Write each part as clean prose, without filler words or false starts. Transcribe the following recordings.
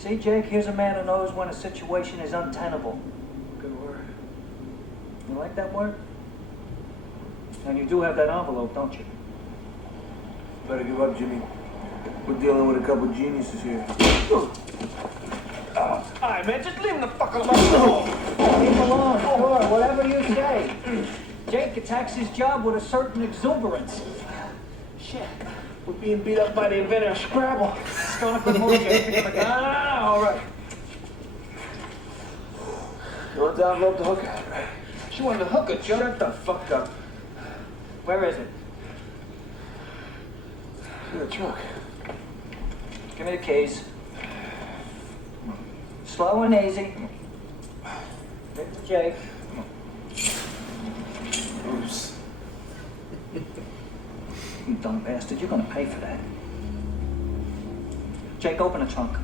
See, Jake, here's a man who knows when a situation is untenable. Good word. You like that word? And you do have that envelope, don't you? Better give up, Jimmy. We're dealing with a couple geniuses here. Alright, man, just leave him the fuck alone. Leave him alone, sure, whatever you say. Jake attacks his job with a certain exuberance. Shit. We're being beat up by the inventor of Scrabble. Going up the moon, Jake. No, all right. You want the envelope to hook out, right? She wanted to hook her, Joe. Shut the fuck up. Where is it? In the truck. Give me the keys. Slow and easy. Give it to Jake. Oops. You dumb bastard, you're gonna pay for that. Jake, open the trunk.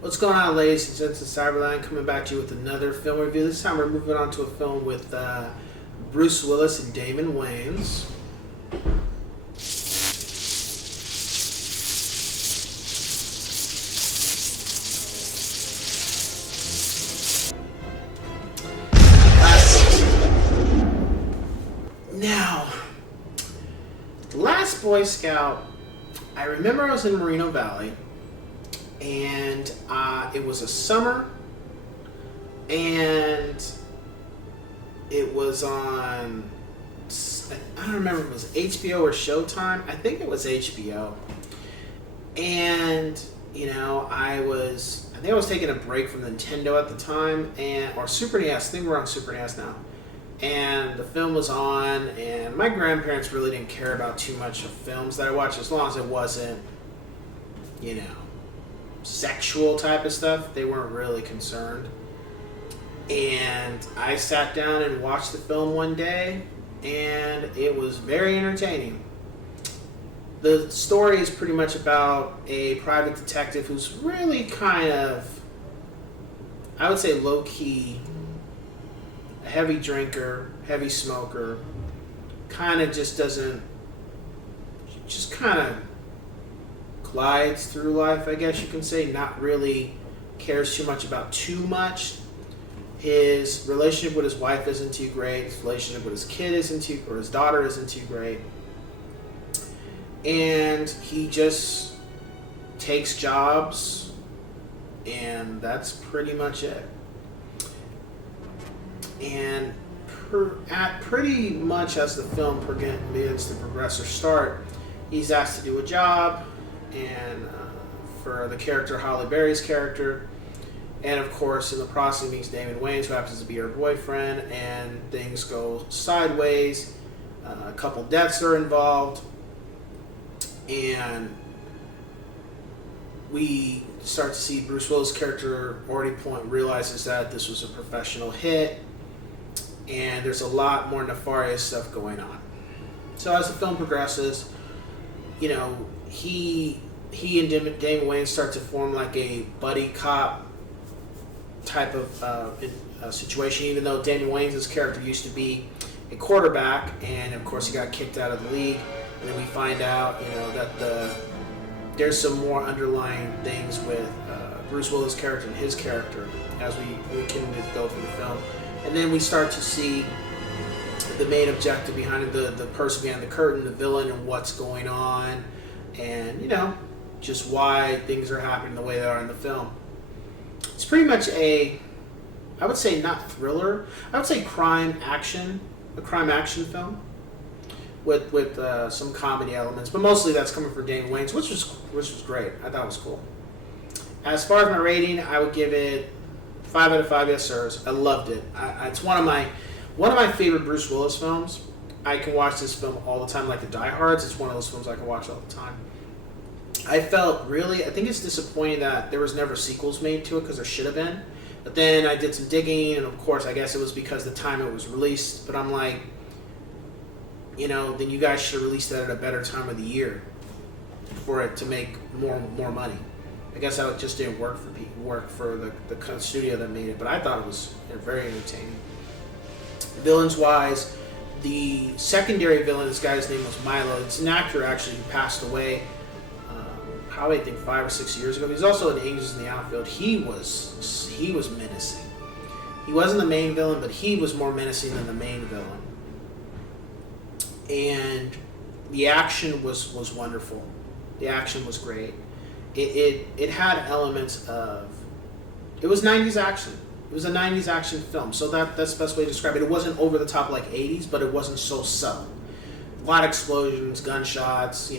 What's going on, ladies and gents of Cyberline? Coming back to you with another film review. This time we're moving on to a film with Bruce Willis and Damon Wayans. Now, Last Boy Scout, I remember I was in Moreno Valley, and it was a summer, and it was on, I don't remember if it was HBO or Showtime. I think it was HBO. And, you know, I think I was taking a break from Nintendo at the time, or Super NES. I think we're on Super NES now. And the film was on, and my grandparents really didn't care about too much of films that I watched, as long as it wasn't, you know, sexual type of stuff. They weren't really concerned. And I sat down and watched the film one day, and it was very entertaining. The story is pretty much about a private detective who's really kind of, I would say, low-key, a heavy drinker, heavy smoker, kind of just kind of glides through life, I guess you can say. Not really cares too much about too much. His relationship with his wife isn't too great. His relationship with his kid isn't too, or his daughter isn't too great. And he just takes jobs, and that's pretty much it. And pretty much as the film begins to progress or start, he's asked to do a job, and for the character, Halle Berry's character, and of course in the process he meets Damon Wayans, who happens to be her boyfriend, and things go sideways. A couple deaths are involved, and we start to see Bruce Willis' character realizes that this was a professional hit, and there's a lot more nefarious stuff going on. So as the film progresses, you know, he and Damon Wayans start to form like a buddy cop type of situation, even though Damon Wayans' character used to be a quarterback, and of course he got kicked out of the league. And then we find out, you know, that there's some more underlying things with Bruce Willis' character and his character as we can go through the film. And then we start to see the main objective behind it, the person behind the curtain, the villain, and what's going on, and just why things are happening the way they are in the film. It's pretty much I would say not thriller, I would say a crime action film with some comedy elements, but mostly that's coming from Damon Wayans, which was great. I thought it was cool. As far as my rating, I would give it 5 out of 5 yes sirs. I loved it. It's one of my favorite Bruce Willis films. I can watch this film all the time, like the Die Hards. It's one of those films I can watch all the time. I think it's disappointing that there was never sequels made to it, because there should have been. But then I did some digging, and of course, I guess it was because the time it was released. But I'm like, then you guys should have released that at a better time of the year for it to make more money. I guess that just didn't work for the studio that made it. But I thought it was very entertaining. Villains wise, the secondary villain, this guy's name was Milo. It's an actor actually who passed away probably I think 5 or 6 years ago. He's also in Angels in the Outfield. He was menacing. He wasn't the main villain, but he was more menacing than the main villain. And the action was wonderful. The action was great. It had elements of, it was 90s action. It was a 90s action film, so that's the best way to describe it. It wasn't over the top like 80s, but it wasn't so subtle. A lot of explosions, gunshots,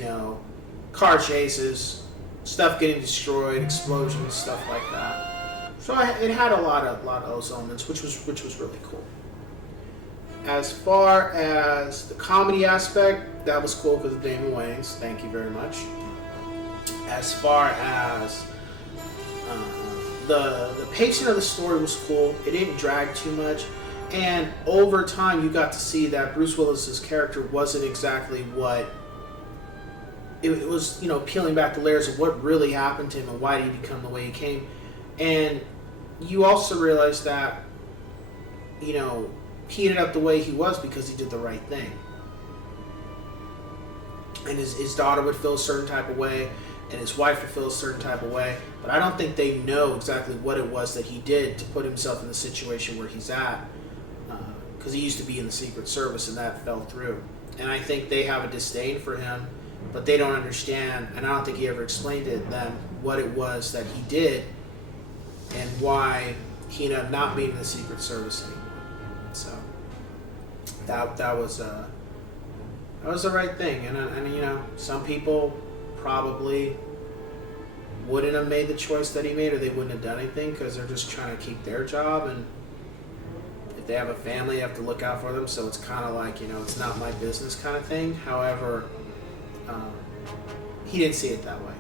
car chases, stuff getting destroyed, explosions, stuff like that. So it had a lot of those elements, which was really cool. As far as the comedy aspect, that was cool because of Damon Wayans. Thank you very much. As far as the pacing of the story was cool. It didn't drag too much. And over time, you got to see that Bruce Willis's character wasn't exactly what... It was, peeling back the layers of what really happened to him and why did he become the way he came. And you also realize that, he ended up the way he was because he did the right thing. And his daughter would feel a certain type of way, and his wife would feel a certain type of way. But I don't think they know exactly what it was that he did to put himself in the situation where he's at. Because he used to be in the Secret Service, and that fell through. And I think they have a disdain for him, but they don't understand, and I don't think he ever explained to them what it was that he did and why he ended up not being in the Secret Service anymore. So that was the right thing, and some people probably wouldn't have made the choice that he made, or they wouldn't have done anything because they're just trying to keep their job, and if they have a family, you have to look out for them. So it's kind of like it's not my business kind of thing. However, he didn't see it that way.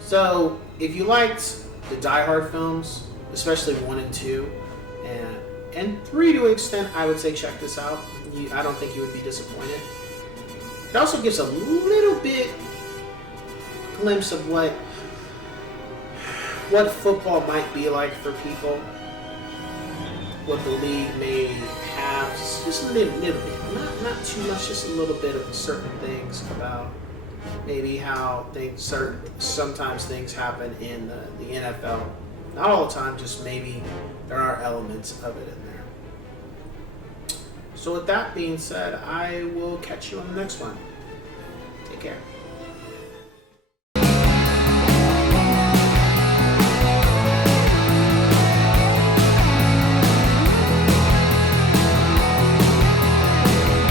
So if you liked the Die Hard films, especially 1 and 2, and 3 to an extent, I would say check this out. I don't think you would be disappointed. It also gives a little bit glimpse of what football might be like for people, what the league may have, just a little bit, not too much, just a little bit of certain things about maybe how sometimes things happen in the NFL. Not all the time, just maybe there are elements of it in there. So with that being said, I will catch you on the next one. Take care.